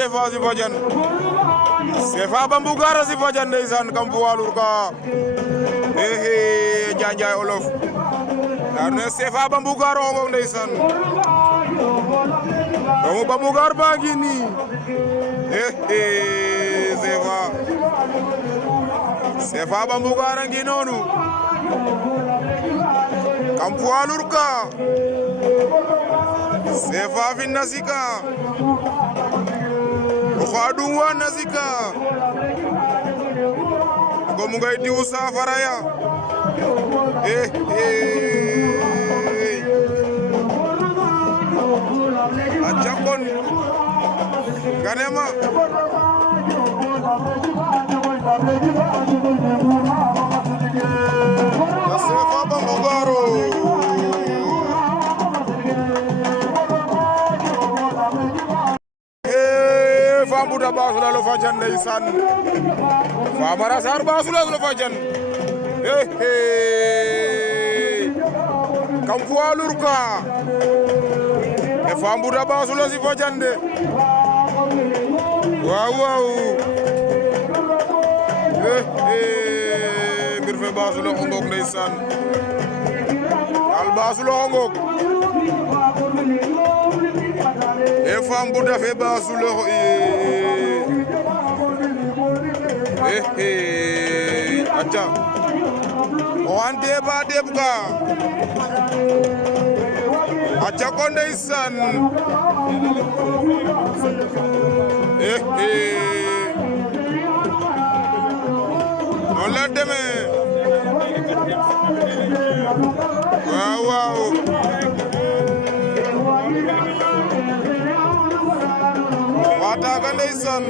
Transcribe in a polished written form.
CFA si Fadiane CFA Bambougar si Fadiane ndeysaan kam poids lourd ka Njaay Olof daa ne CFA Bambougar o ngong ndeysaan doomu Bambougar baa ngi nii CFA Bambougar a ngi noonu kam poids lourd ka CFA fi nasika Khadum wa nasika ko mu ngay diwu safara ya ajakon ganema CFA Bambougar Fambuda basula lo Fadiane ndeysaan Famara Sarr basula lo Fadiane kam poids lourd ka Fambuda basula si Fadiane de waaw mbir fe basula ngok ndeysaan al basula ngok Fambuda fe basula acha wan deba debga acha ko ndeysaan noonu la demee waaw Wataga ndeysaan